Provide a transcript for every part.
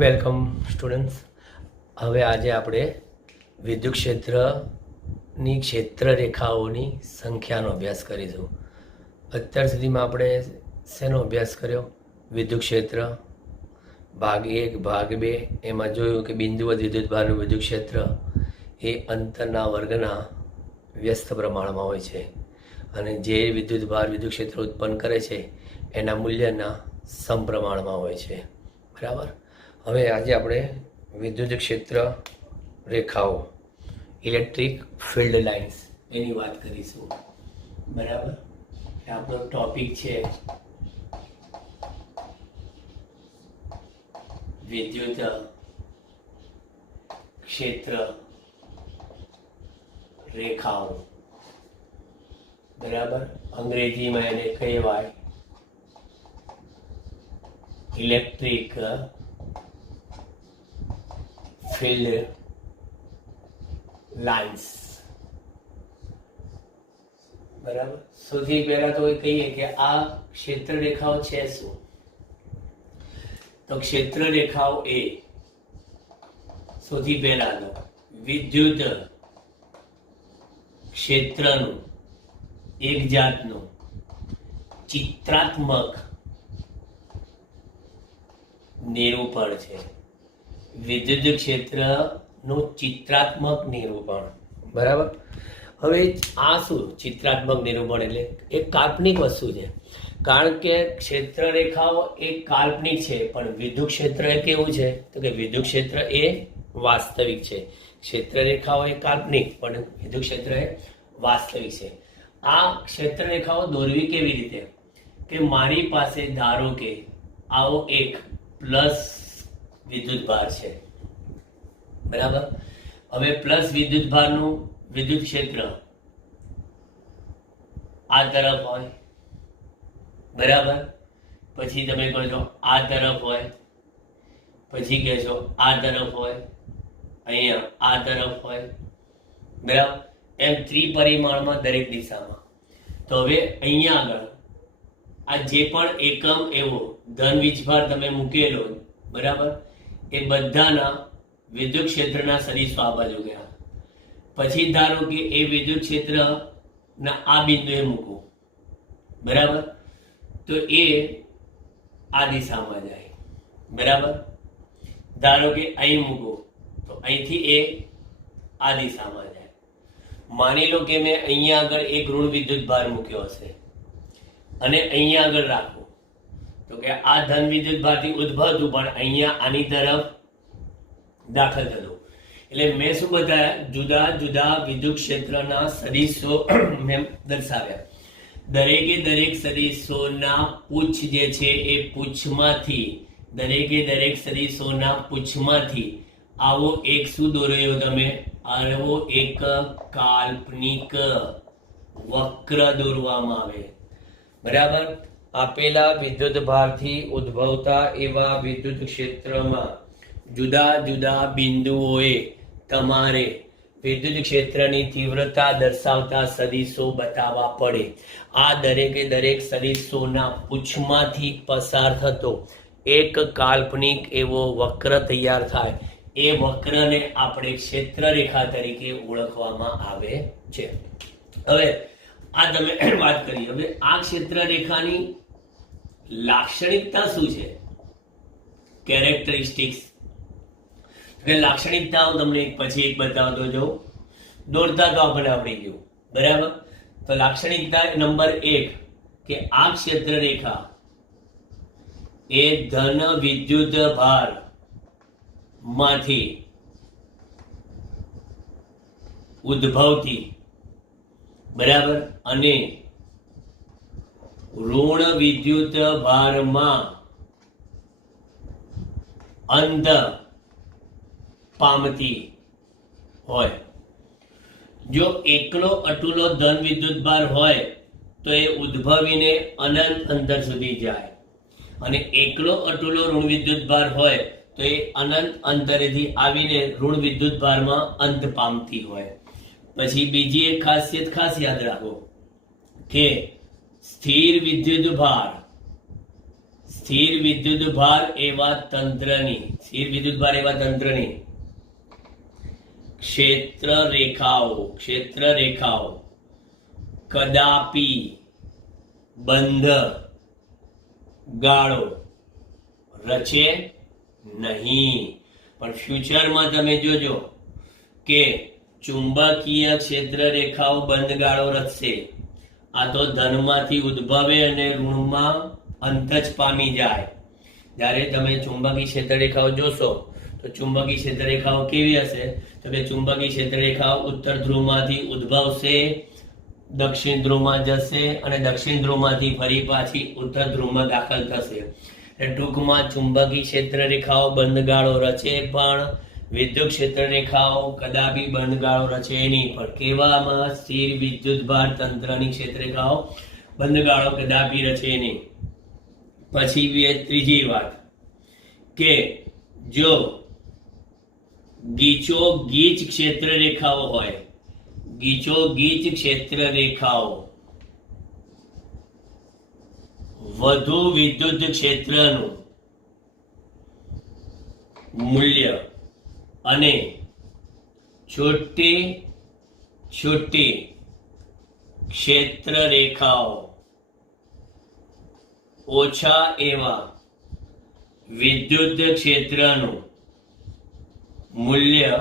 Welcome students. હવે આજે આપણે વિદ્યુત ક્ષેત્રની ક્ષેત્ર રેખાઓની સંખ્યાનો અભ્યાસ કરીશું. અત્યાર સુધીમાં આપણે શેનો અભ્યાસ કર્યો? વિદ્યુત ક્ષેત્ર ભાગ 1 ભાગ 2. એમાં જોયું કે બિંદુવત વિદ્યુતભારનું વિદ્યુત ક્ષેત્ર એ અંતરના વર્ગના વ્યસ્ત પ્રમાણમાં હોય છે અને જે વિદ્યુતભાર વિદ્યુત ક્ષેત્ર ઉત્પન્ન કરે છે એના મૂલ્યના સમપ્રમાણમાં હોય છે. બરાબર. હવે આજે આપણે વિદ્યુત ક્ષેત્ર રેખાઓ ઇલેક્ટ્રિક ફિલ્ડ લાઇન્સ એની વાત કરીશું. બરાબર. આપણો ટોપિક છે વિદ્યુત ક્ષેત્ર રેખાઓ. બરાબર. અંગ્રેજીમાં એને કહેવાય ઇલેક્ટ્રિક ફિલ્ડ લાઇન્સ. બરાબર. સૌથી પહેલા તો એ કહીએ કે આ ક્ષેત્ર રેખાઓ છે શું? તો ક્ષેત્ર રેખાઓ એ સૌથી પહેલા તો વિદ્યુત ક્ષેત્રનું એક જાતનું ચિત્રાત્મક નિરૂપણ છે. વિદ્યુત ક્ષેત્રનું ચિત્રાત્મક નિરૂપણ. બરાબર. હવે આ શું ચિત્રાત્મક નિરૂપણ? એટલે એક કાલ્પનિક વસ્તુ છે, કારણ કે ક્ષેત્ર રેખાઓ એ કાલ્પનિક છે, પણ વિદ્યુત ક્ષેત્ર એ કેવું છે? તો કે વિદ્યુત ક્ષેત્ર એ વાસ્તવિક છે. ક્ષેત્ર રેખાઓ એ કાલ્પનિક, પણ વિદ્યુત ક્ષેત્ર એ વાસ્તવિક છે. આ ક્ષેત્ર રેખાઓ દોરવી કેવી રીતે? કે મારી પાસે ધારો કે આવો એક પ્લસ વિદ્યુત ભાર છે. બરાબર. હવે પ્લસ વિદ્યુત ભારનું વિદ્યુત ક્ષેત્ર આ તરફ હોય. બરાબર. પછી તમે કહો છો આ તરફ હોય, પછી કહેશો આ તરફ હોય, અહીંયા આ તરફ હોય. બરાબર. એમ ત્રિપરિમાણમાં દરેક દિશામાં. તો હવે અહીંયા આગળ આ જે પણ એકમ એવો ધન વીજભાર તમે મૂકેલો, બરાબર, એ બધાના વિદ્યુત ક્ષેત્રના સદિશો આ બાજુ ગયા. પછી ધારો કે એ વિદ્યુત ક્ષેત્રના આ બિંદુએ મૂકો. બરાબર. તો એ આ દિશામાં જાય. બરાબર. ધારો કે અહીં મૂકો તો અહીંથી એ આ દિશામાં જાય. માની લો કે મેં અહીંયા આગળ એક ઋણ વિદ્યુત ભાર મૂક્યો હશે અને અહીંયા આગળ રાખો તો કે આ ધન વિદ્યુત ભારથી ઉદ્ભવતું પણ અહીંયા આની તરફ દાખલ થતું. એટલે મેં શું બતાવ્યા? જુદા જુદા વિદ્યુત ક્ષેત્રના સદિશો મેં દર્શાવ્યા. દરેકે દરેક સદિશોના પૂછ જે છે એ પૂછમાંથી, દરેકે દરેક સદિશોના પૂછમાંથી આવો એક શું દોર્યો તમે? આવો એક કાલ્પનિક વક્ર દોરવામાં આવે. બરાબર. આપેલા વિદ્યુત ભારથી ઉદ્ભવતા એવા વિદ્યુત ક્ષેત્રમાં જુદા જુદા બિંદુઓએ તમારે વિદ્યુત ક્ષેત્રની તીવ્રતા દર્શાવતા સદિશો બતાવવા પડે. આ દરેકે દરેક સદિશોના પૂછમાંથી પસાર થતો એક કાલ્પનિક એવો વક્ર તૈયાર થાય. એ વક્રને આપણે ક્ષેત્ર રેખા તરીકે ઓળખવામાં આવે છે. હવે આ તમે વાત કરી. હવે આ ક્ષેત્ર રેખાની લાક્ષણિકતા શું છે? કેરેક્ટરિસ્ટિક્સ. લાક્ષણિકતાઓ તમને એક પછી એક બતાવતો જાઉં. દોરતા તો આપણે આવડી ગયું. બરાબર. તો લાક્ષણિકતા નંબર 1 કે આ ક્ષેત્ર રેખા એ ધન વિદ્યુત ભાર માંથી ઉદ્ભવતી, બરાબર, અને ઋણ વિદ્યુત ભારમાં અંત પામતી હોય. જો એકલો અટુલો ધન વિદ્યુત ભાર હોય તો એ ઉદ્ભવીને અનંત અંતર સુધી જાય, અને એકલો અટુલો ઋણ વિદ્યુત ભાર હોય તો એ અનંત અંતરેથી આવીને ઋણ વિદ્યુત ભારમાં અંત પામતી હોય. પછી બીજી એક ખાસિયત ખાસ યાદ રાખો કે સ્થિર વિદ્યુત ભાર સ્થિર વિદ્યુતભાર એવા તંત્રની ક્ષેત્ર રેખાઓ કદાપી બંધ ગાળો રચે નહીં. પણ ફ્યુચરમાં તમે જોજો કે ચુંબકીય ક્ષેત્ર રેખાઓ બંધ ગાળો રચશે. આ તો ધનમાંથી ઉદ્ભવે અને ઋણમાં અંત જ પામી જાય. જ્યારે તમે ચુંબકીય ક્ષેત્ર રેખાઓ જોશો તો ચુંબકીય ક્ષેત્ર રેખાઓ કેવી હશે? તો કે ચુંબકીય ક્ષેત્ર રેખાઓ ઉત્તર ધ્રુવમાંથી ઉદ્ભવશે, દક્ષિણ ધ્રુવમાં જશે અને દક્ષિણ ધ્રુવમાંથી ફરી પાછી ઉત્તર ધ્રુવમાં દાખલ થશે. ટૂંકમાં ચુંબકીય ક્ષેત્ર રેખાઓ બંધ ગાળો રચે પણ વિદ્યુત ક્ષેત્ર રેખાઓ કદાપી બંધ ગાળો રચે નહીં. પણ કહેવામાં સ્થિર વિદ્યુતભાર તંત્રની ક્ષેત્ર રેખાઓ બંધ ગાળો કદાપી રચે નહીં. પછી ત્રીજી વાત કે જો ગીચોગીચ ક્ષેત્ર રેખાઓ હોય, ગીચોગીચ ક્ષેત્ર રેખાઓ વધુ વિદ્યુત ક્ષેત્રનું મૂલ્ય અને છૂટી ક્ષેત્ર રેખાઓ ઓછા એવા વિદ્યુત ક્ષેત્રનું મૂલ્ય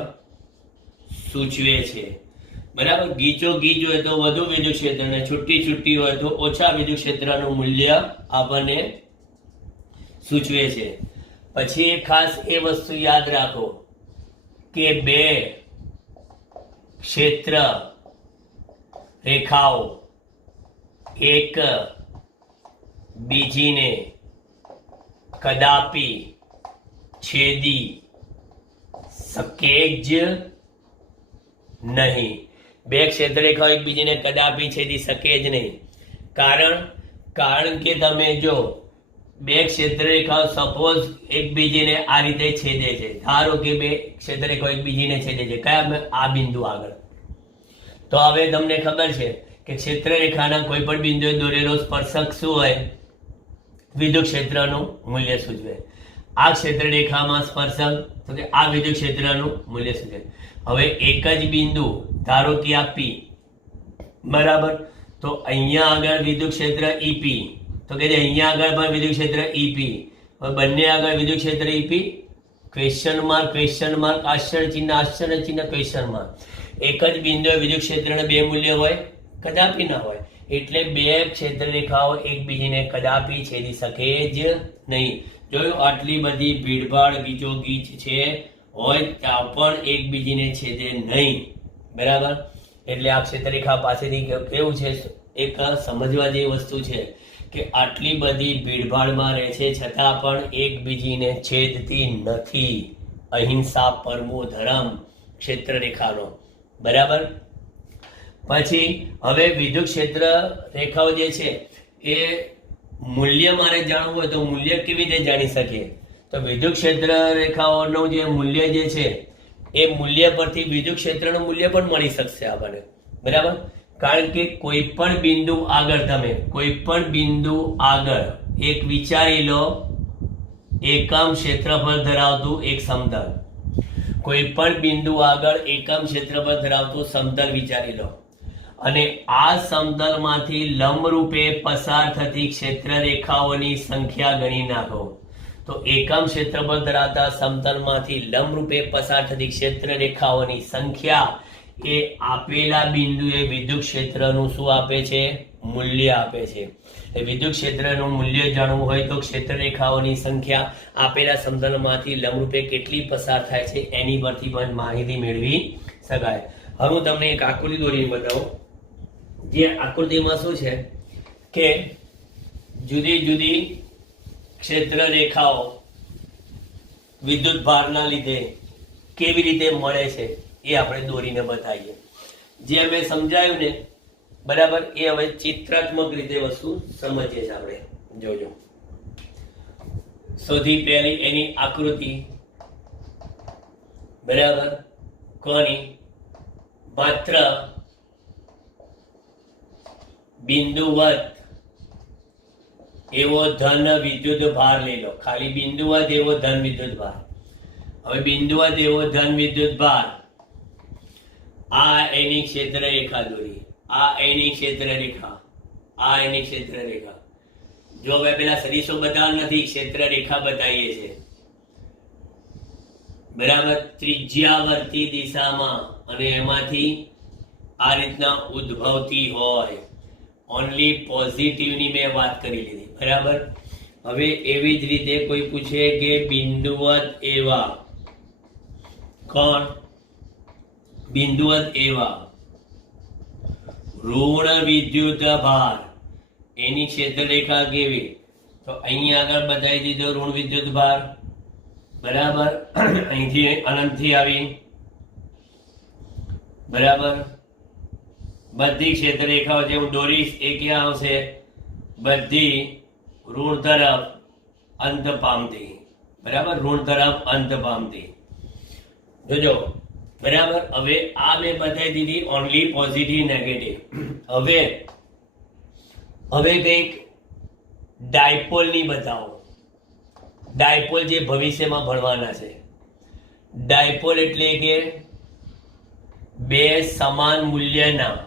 સૂચવે છે. બરાબર? ગીચોગીચ હોય તો વધુ વિદ્યુત ક્ષેત્ર અને છૂટી હોય તો ઓછા વિદ્યુત ક્ષેત્રનું મૂલ્ય આપણને સૂચવે છે. પછી ખાસ એ વસ્તુ યાદ રાખો કે બે ક્ષેત્ર રેખાઓ એક બીજીને કદાપી છેદી શકે જ નહીં. બે ક્ષેત્ર રેખાઓ એકબીજીને કદાપી છેદી શકે જ નહીં. કારણ કે તમે જો બે ક્ષેત્ર રેખાઓ સપોઝ એકબીજીને આ રીતે છેદે છે, ધારો કે બે ક્ષેત્ર રેખાઓ એકબીજીને છેદે છે, કયા? આ બિંદુ આગળ. તો હવે તમને ખબર છે કે ક્ષેત્ર રેખાના કોઈ પણ બિંદુએ દોરેલો સ્પર્શક શું હોય? વિદ્યુત ક્ષેત્રનું મૂલ્ય સૂચવે. આ ક્ષેત્ર રેખામાં સ્પર્શક તો કે આ વિદ્યુત ક્ષેત્રનું મૂલ્ય સૂચવે. હવે એક જ બિંદુ ધારો કે આ પી, બરાબર? તો અહીંયા આગળ વિદ્યુત ક્ષેત્ર ઈપી, તો કે અહીંયા આગળ પણ વિદ્યુત ક્ષેત્ર ઈપી. હવે બંને આગળ વિદ્યુત ક્ષેત્ર ઈપી, ક્વેશ્ચન માર્ક આશ્ચર્ય ચિહ્ન ક્વેશ્ચન માર્ક. એક જ બિંદુએ વિદ્યુત ક્ષેત્રના બે મૂલ્ય હોય? કદાપી ના હોય. એટલે બે ક્ષેત્ર રેખાઓ એકબીજીને કદાપી છેદી શકે જ નહીં. જોયું? આટલી બધી ભીડભાડ ગીચોગીચ છે હોય ત્યાં પણ એકબીજીને છેદે નહીં. બરાબર? એટલે આ ક્ષેત્ર રેખા પાસેથી કેવું છે, એક સમજવા જેવી વસ્તુ છે કે આટલી બધી ભીડભાડમાં રહે છે છતાં પણ એકબીજીને છેદતી નથી. અહિંસા પરમો ધર્મ ક્ષેત્ર રેખાનો. બરાબર? પછી હવે વિદ્યુત ક્ષેત્ર રેખાઓ જે છે એ મૂલ્ય મારે જાણવું હોય તો મૂલ્ય કેવી રીતે જાણી શકીએ? તો વિદ્યુત ક્ષેત્ર રેખાઓનું જે મૂલ્ય જે છે એ મૂલ્ય પરથી વિદ્યુત ક્ષેત્રનું મૂલ્ય પણ મળી શકશે આપણને. બરાબર? કારણ કે કોઈ પણ બિંદુ આગળ એક વિચારી લો, એકમ ક્ષેત્રફળ ધરાવતું એક સમતલ. કોઈ પણ બિંદુ આગળ એકમ ક્ષેત્રફળ ધરાવતું સમતલ વિચારી લો અને આ સમતલમાંથી લંબરૂપે પસાર થતી ક્ષેત્ર રેખાઓની સંખ્યા ગણી નાખો. તો એકમ ક્ષેત્રફળ ધરાવતા સમતલમાંથી લંબરૂપે પસાર થતી ક્ષેત્ર રેખાઓની સંખ્યા એ આપેલા બિંદુએ વિદ્યુત ક્ષેત્રનું શું આપે છે? મૂલ્ય આપે છે. એ વિદ્યુત ક્ષેત્રનું મૂલ્ય જાણવું હોય તો ક્ષેત્ર રેખાઓની સંખ્યા આપેલા સમતલમાંથી લંબરૂપે કેટલી પસાર થાય છે એની પરથી પણ માહિતી મેળવી શકાય. હવે હું તમને એક આકૃતિ દોરીને બતાવું. જે આકૃતિમાં શું છે કે જુદી જુદી ક્ષેત્ર રેખાઓ વિદ્યુત ભારના લીધે કેવી રીતે મળે છે એ આપણે દોરીને બતાવીએ. જે અમે સમજાયું ને, બરાબર, એ હવે ચિત્રાત્મક રીતે વસ્તુ સમજીએ છીએ આપણે. જોજો, સૌથી પહેલી એની આકૃતિ, બરાબર, કોની? માત્ર બિંદુવત એવો ધન વિદ્યુત ભાર લઈ લો. ખાલી બિંદુવત એવો ધન વિદ્યુત ભાર. હવે બિંદુવત એવો ધન વિદ્યુત ભાર, આ એની ક્ષેત્ર રેખા દોરી, આ એની ક્ષેત્ર રેખા, આ એની ક્ષેત્ર રેખા. જો હવે પેલા સદીશો બતાવવા નથી, ક્ષેત્ર રેખા બતાવીએ છે. બરાબર, ત્રિજ્યાવર્તી દિશામાં, અને એમાંથી આ રીતના ઉદ્ભવતી હોય. ઓનલી પોઝિટિવની મેં વાત કરી લીધી. બરાબર. હવે એવી જ રીતે કોઈ પૂછે કે બિંદુવત એવા, કોણ? બિંદુવત એવા ઋણ વિદ્યુત ભાર, એની ક્ષેત્રરેખા કેવી? તો અહીંયા આગળ બતાવી દીધો ઋણ વિદ્યુત ભાર. બરાબર, અહીંથી અનંતથી આવી. બરાબર, બધી ક્ષેત્રરેખાઓ જે હું દોરીશ એ ક્યાં આવશે? બધી ઋણ તરફ અંત પામતી. બરાબર, ઋણ તરફ અંત પામતી. જોજો. બરાબર, હવે આ મેં બતાવી દીધી ઓનલી પોઝિટિવ નેગેટિવ. હવે કંઈક ડાયપોલની બતાવો. ડાયપોલ જે ભવિષ્યમાં ભણવાના છે. ડાયપોલ એટલે કે બે સમાન મૂલ્યના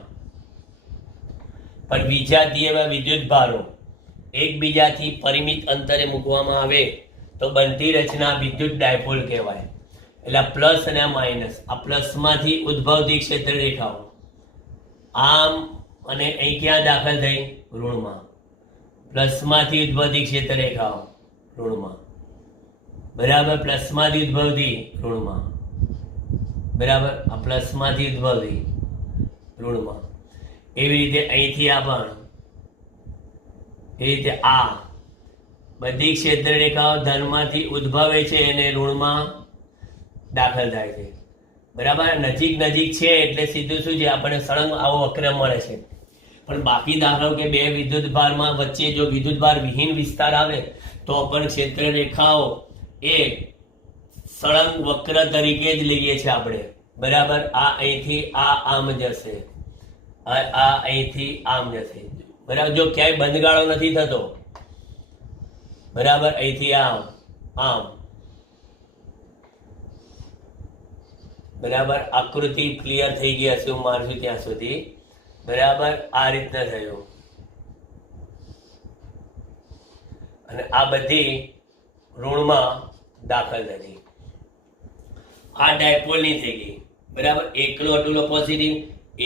પણ વિજાતીય વિદ્યુત ભારો એકબીજાથી પરિમિત અંતરે મૂકવામાં આવે તો બનતી રચના વિદ્યુત ડાયપોલ કહેવાય. એટલે પ્લસ અને માઇનસ, આ પ્લસમાંથી ઉદ્ભવતી ક્ષેત્ર રેખાઓ આમ અને અહીં ક્યાં દાખલ થઈ? ઋણમાં. પ્લસમાંથી ઉદ્ભવતી ક્ષેત્ર રેખાઓ ઋણમાં. બરાબર, પ્લસમાંથી ઉદ્ભવતી ઋણમાં. બરાબર, આ પ્લસમાંથી ઉદ્ભવતી ઋણમાં. એવી રીતે અહીંથી આ પણ, એ રીતે આ બધી ક્ષેત્ર રેખાઓ ધનમાંથી ઉદ્ભવે છે અને ઋણમાં દાખલ થાય છે. બરાબર, નજીક નજીક છે એટલે સીધું શું છે? આપણને સળંગ આવો વક્ર મળે છે. પણ બાકી દાખલો કે બે વિદ્યુત ભારમાં વચ્ચે જો વિદ્યુત ભાર વિહીન વિસ્તાર આવે તો પણ ક્ષેત્ર રેખાઓ એ સળંગ વક્ર તરીકે જ લઈએ છીએ આપણે. બરાબર, આ અહીંથી આ આમ જશે, આ અહીંથી આમ જશે. બરાબર, જો ક્યાંય બંધગાળો નથી થતો. બરાબર, અહીંથી આમ આમ. બરાબર, આકૃતિ ક્લિયર થઈ ગઈ હશે હું માનું છું ત્યાં સુધી. બરાબર, આ રીતના થયું. અને આ બધી ઋણમાં દાખલ થતી. આ ડાયપોલની થઈ ગઈ. બરાબર, એકલો અટુલો પોઝિટિવ,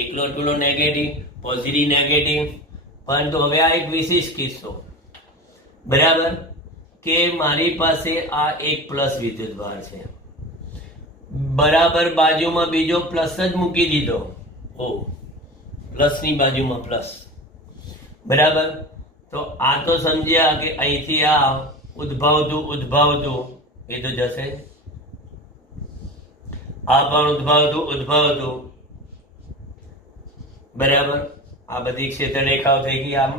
એકલો અટુલો નેગેટિવ, પોઝિટિવ નેગેટિવ. પરંતુ હવે આ એક વિશેષ કિસ્સો. બરાબર, કે મારી પાસે આ એક પ્લસ વિદ્યુત ભાર છે. બરાબર, બાજુમાં બીજો પ્લસ જ મૂકી દીધો. ઓ, પ્લસની બાજુમાં પ્લસ. બરાબર, તો આ તો સમજ્યા કે અહીંથી આ ઉદ્ભવતું એ તો જશે. આ પણ ઉદ્ભવતું. બરાબર, આ બધી ક્ષેત્ર રેખાઓ થઈ ગઈ આમ.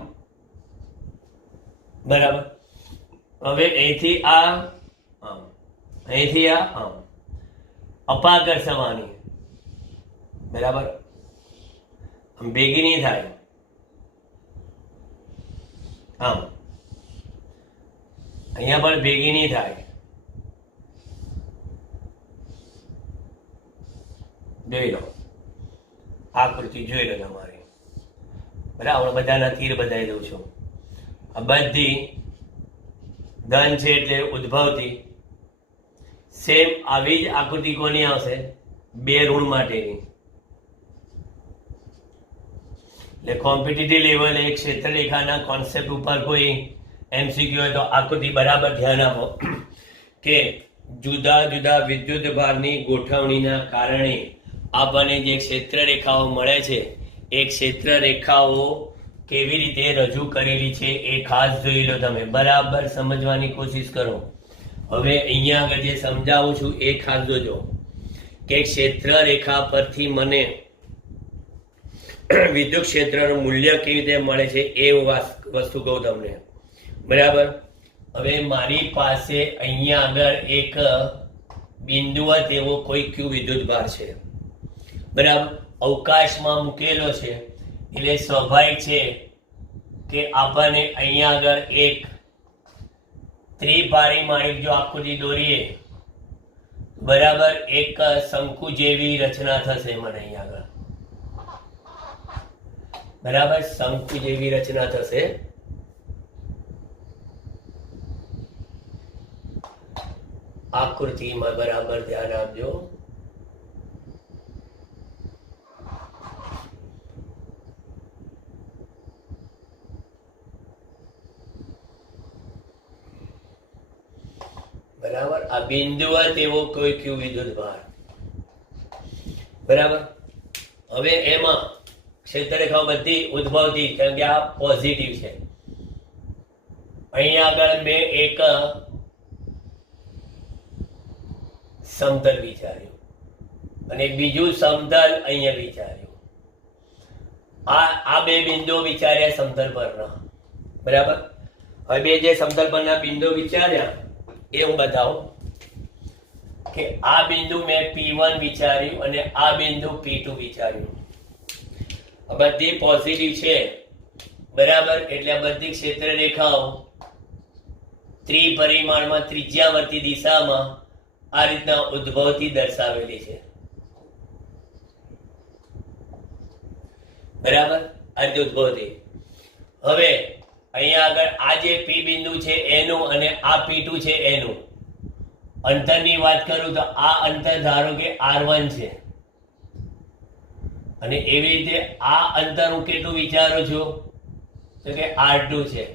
બરાબર, હવે અહીંથી આ આમ, અહીંથી આ આમ. અપાકર્ષવાની. બરાબર, આમ ભેગી નહીં થાય. આમ અહીંયા પણ ભેગી નહીં થાય. જોઈ લો, આકૃતિ જોઈ લો તમારી. બરાબર, બધાના તીર બતાવી દઉં છું. આ બધી ધન છે એટલે ઉદ્ભવતી. સેમ આવી જ આકૃતિ કોની આવશે? બે ઋણ માટેની. એટલે કોમ્પિટિટિવ લેવલે ક્ષેત્ર રેખાના કોન્સેપ્ટ ઉપર કોઈ એમસીક્યુ હોય તો આકૃતિ બરાબર ધ્યાન આપો કે જુદા જુદા વિદ્યુત ભારની ગોઠવણીના કારણે આપણને જે ક્ષેત્ર રેખાઓ મળે છે એ ક્ષેત્ર રેખાઓ કેવી રીતે રજૂ કરેલી છે એ ખાસ જોઈ લો. તમે બરાબર સમજવાની કોશિશ કરો. હવે અહીંયા આગળ જે સમજાવું છું એ ખાસ જોજો કે ક્ષેત્ર રેખા પરથી મને વિદ્યુત ક્ષેત્રનું મૂલ્ય કેવી રીતે મળે છે એ વસ્તુ કહું તમને. બરાબર, હવે મારી પાસે અહીંયા આગળ એક બિંદુવત એવો કોઈ ક્યુ વિદ્યુત ભાર છે. બરાબર, અવકાશમાં મૂકેલો છે એટલે સ્વાભાવિક છે કે આપણને અહીંયા આગળ એક ત્રિપારિમાણિક જો આકૃતિ દોરીએ, બરાબર, એક શંકુ જેવી રચના થશે મને અહીંયા આગળ, બરાબર, શંકુ જેવી રચના થશે. આકૃતિમાં બરાબર ધ્યાન આપજો. બરાબર, આ બિંદુ હોય તેવો કોઈ ક્યુ વિદ્યુત ભાર. બરાબર, હવે એમાં ક્ષેત્રરેખાઓ બધી ઉદ્ભવતી, કારણ કે આ પોઝિટિવ છે. અહીંયા આગળ મેં એક સમતલ વિચાર્યું અને બીજું સમતલ અહીંયા વિચાર્યું. આ બે બિંદુઓ વિચાર્યા સમતલ પરના. બરાબર, હવે બે જે સમતલ પરના બિંદુઓ વિચાર્યા એ હું બતાવું કે આ બિંદુ મેં P1 વિચાર્યું અને આ બિંદુ P2 વિચાર્યું. બધી પોઝિટિવ છે. બરાબર, એટલે આ બધી ક્ષેત્ર રેખાઓ ત્રિપરિમાણમાં ત્રિજ્યાવર્તી દિશામાં આ રીતના ઉદ્ભવતી દર્શાવેલી છે. બરાબર, આ રીતે ઉદ્ભવતી. હવે અહીંયા આગળ આ જે P બિંદુ છે એનું અને આ P2 છે એનું અંતરની વાત કરું તો આ અંતર ધારો કે R1 છે અને એવી રીતે આ અંતર હું કેટલું વિચારું છું તો કે R2 છે.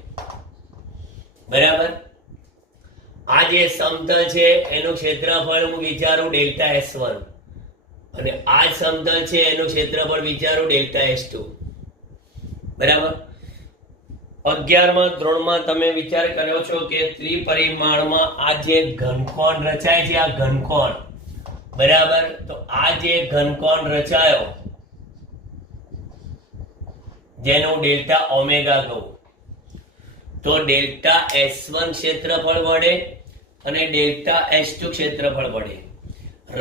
બરાબર, આ જે સમતલ છે એનું ક્ષેત્રફળ હું વિચારું ડેલ્ટા S1 અને આ સમતલ છે એનું ક્ષેત્રફળ વિચારું ડેલ્ટા S2. બરાબર, 11મા ધોરણમાં તમે વિચાર કર્યો છો કે ત્રિપરિમાણમાં આ જે ઘનકોણ રચાય છે, આ ઘનકોણ, બરાબર, તો આ જે ઘનકોણ રચાયો જેનું ડેલ્ટા ઓમેગા કહું, તો ડેલ્ટા S1 ક્ષેત્રફળ વડે અને ડેલ્ટા S2 ક્ષેત્રફળ વડે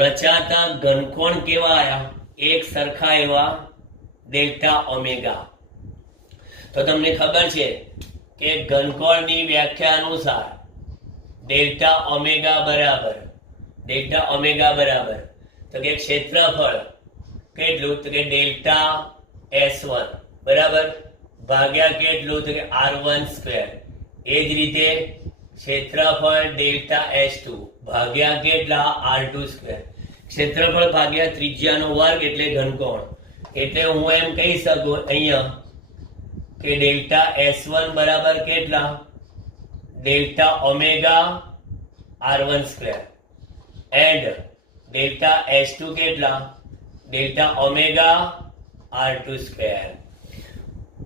રચાતા ઘનકોણ કેવા આયા? એક સરખા એવા ડેલ્ટા ઓમેગા. તો તમને ખબર છે કે ઘનકોણની વ્યાખ્યા અનુસાર ડેલ્ટા ઓમેગા બરાબર તો કે ક્ષેત્રફળ કેટલું તો કે ડેલ્ટા S1 બરાબર ભાગ્યા કેટલું તો કે R1 સ્ક્વેર. એ જ રીતે ક્ષેત્રફળ ડેલ્ટા S2 ભાગ્યા કેટલા R2 સ્ક્વેર. ક્ષેત્રફળ ભાગ્યા ત્રિજ્યાનો વર્ગ એટલે ઘનકોણ. એટલે હું એમ કહી શકું અહીંયા કે ડેલ્ટા S1 બરાબર કેટલા delta omega R1 square and delta S2 કેટલા ડેલ્ટા ઓમેગા R2 સ્ક્વેર.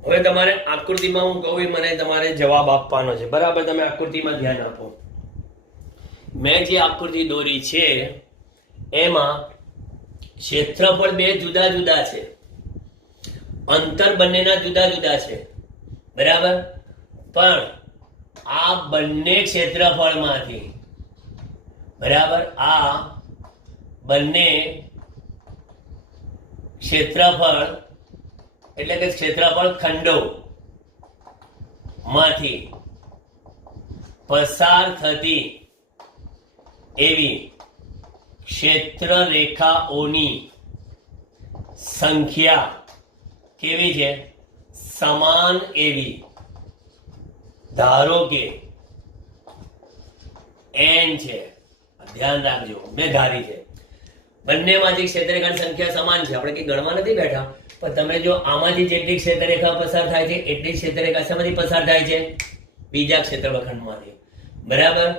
હવે તમારે આકૃતિમાં હું કહું મને તમારે જવાબ આપવાનો છે. બરાબર, તમે આકૃતિમાં ધ્યાન આપો. મેં જે આકૃતિ દોરી છે એમાં ક્ષેત્રફળ બે જુદા જુદા છે, અંતર બંનેના જુદા જુદા છે. બરાબર, પણ આ બંને ક્ષેત્રફળમાંથી, બરાબર, આ બંને ક્ષેત્રફળ એટલે કે ક્ષેત્રફળ ખંડો માંથી પસાર થતી એવી ક્ષેત્ર રેખાઓની સંખ્યા કેવી છે? સમાન એવી. ધારો કે n છે, ધ્યાન રાખજો, મેં ધારી છે. બંનેમાંથી ક્ષેત્રરેખાની સંખ્યા સમાન છે. આપણે કઈ ગણવા નથી બેઠા, પણ તમે જો આમાંથી જેટલી ક્ષેત્રરેખા પસાર થાય છે એટલી ક્ષેત્રરેખા શેમાંથી પસાર થાય છે? બીજા ક્ષેત્રફળખંડમાંથી. બરાબર,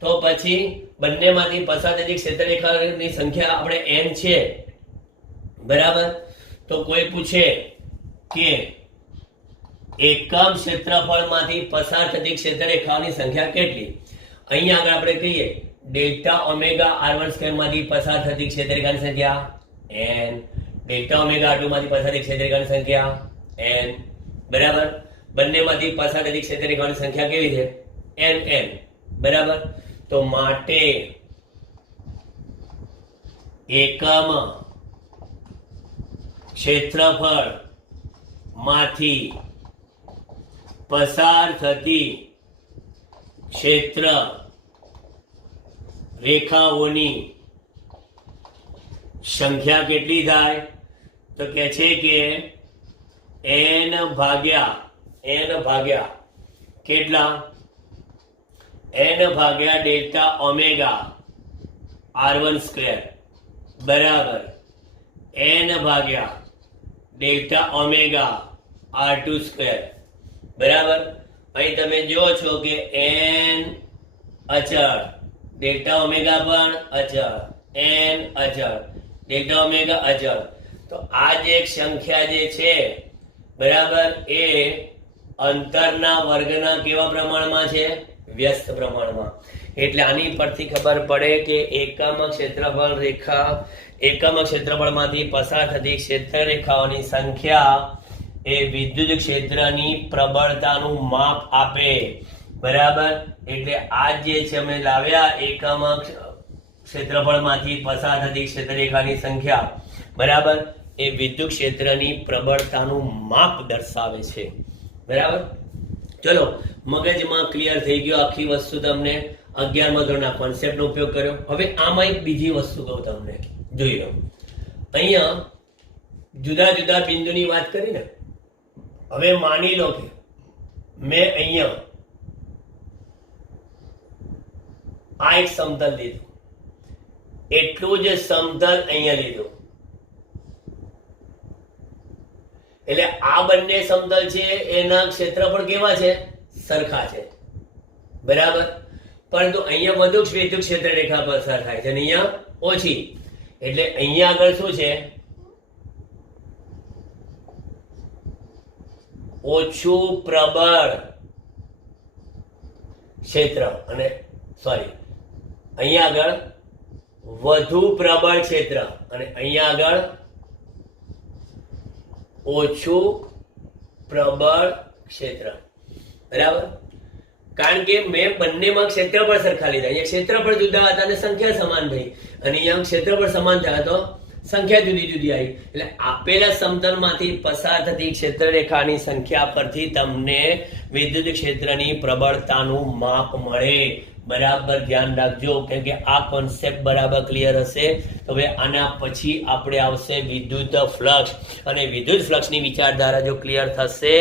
તો પછી બંનેમાંથી પસાર થતી ક્ષેત્રરેખાની સંખ્યા આપણે n છે. બરાબર, તો કોઈ પૂછે કે એકમ ક્ષેત્રફળમાંથી પસાર થતી ક્ષેત્રરેખાઓની સંખ્યા કેટલી? અહીંયા આગળ આપણે કહીએ ડેલ્ટા ઓમેગા R1 સ્ક્વેર માંથી પસાર થતી ક્ષેત્રરેખાની સંખ્યા n, ડેલ્ટા ઓમેગા R2 માંથી પસાર થતી ક્ષેત્રરેખાની સંખ્યા n. બરાબર, બંનેમાંથી પસાર થતી ક્ષેત્રરેખાની સંખ્યા કેવી છે? n. બરાબર, તો માટે એકમ ક્ષેત્રફળ માંથી પસાર થતી ક્ષેત્ર રેખાઓની સંખ્યા કેટલી થાય? તો કે છે કે n ભાગ્યા કેટલા? n ભાગ્યા ડેલ્ટા ઓમેગા r1 સ્ક્વેર બરાબર n ભાગ્યા ડેલ્ટા ઓમેગા r2 સ્ક્વેર બરાબર. અહીં તમે જુઓ છો કે n અચળ, ડેલ્ટા ઓમેગા પણ અચળ, n અચળ, ડેલ્ટા ઓમેગા અચળ. તો આ જે સંખ્યા જે છે બરાબર એ અંતરના વર્ગના કેવા પ્રમાણમાં છે? વ્યસ્ત પ્રમાણમાં. એટલે આની પરથી ખબર પડે કે એકમ ક્ષેત્રફળમાંથી પસાર થતી ક્ષેત્ર રેખાઓની સંખ્યા એ વિદ્યુત ક્ષેત્રની પ્રબળતાનું માપ આપે બરાબર. એટલે આ જે છે અમે લાવ્યા એકમ ક્ષેત્રફળમાંથી પસાર થતી ક્ષેત્રરેખાની સંખ્યા બરાબર એ વિદ્યુત ક્ષેત્રની પ્રબળતાનું માપ દર્શાવે છે બરાબર. ચલો મગજમાં ક્લિયર થઈ ગયો આખી વસ્તુ. તમને 11મા ધોરણના કોન્સેપ્ટનો ઉપયોગ કર્યો. હવે આમાં એક બીજી વસ્તુ કહું તમને, જોઈ લો. અહીંયા જુદા જુદા બિંદુની વાત કરી ને. હવે માની લો કે મેં અહીંયા આ એક સમતલ લીધું, એટલું જ સમતલ અહીંયા લીધું. એટલે આ બંને સમતલ છે એના ક્ષેત્રફળ કેવા છે? સરખા છે બરાબર. પરંતુ અહીંયા વધુ વિદ્યુત ક્ષેત્ર રેખા પસાર થાય છે અને અહીંયા ઓછી. એટલે અહીંયા આગળ શું છે? ઓછું પ્રબળ ક્ષેત્ર અને અહીંયા આગળ વધુ પ્રબળ ક્ષેત્ર અને અહીંયા આગળ ઓછું પ્રબળ ક્ષેત્ર બરાબર. કારણ કે મેં બંનેમાં ક્ષેત્રફળ સરખા લીધા. અહીંયા ક્ષેત્રફળ જુદા હતા અને સંખ્યા સમાન થઈ, અને અહીંયા ક્ષેત્રફળ સમાન થયા તો સંખ્યા જુદી જુદી આવી. એટલે આપેલા સમતલમાંથી પસાર થતી ક્ષેત્રરેખાની સંખ્યા પરથી તમને વિદ્યુત ક્ષેત્રની પ્રબળતાનું માપ મળે. બરાબર ધ્યાન રાખજો, કેમ કે આ કોન્સેપ્ટ બરાબર ક્લિયર હશે તો હવે આના પછી આપણે આવશે વિદ્યુત ફ્લક્સ. અને વિદ્યુત ફ્લક્સની વિચારધારા જો ક્લિયર થશે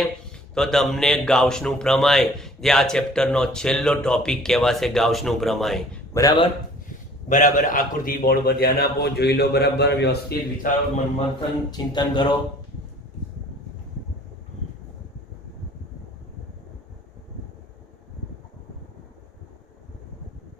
તો તમને ગાઉસનું પ્રમેય, જે આ ચેપ્ટરનો છેલ્લો ટોપિક કહેવાશે, ગાઉસનું પ્રમેય. બરાબર આકૃતિ બોર્ડ પર ધ્યાન આપો, જોઈ લો બરાબર, વ્યવસ્થિત વિચારો, મનમંથન ચિંતન કરો.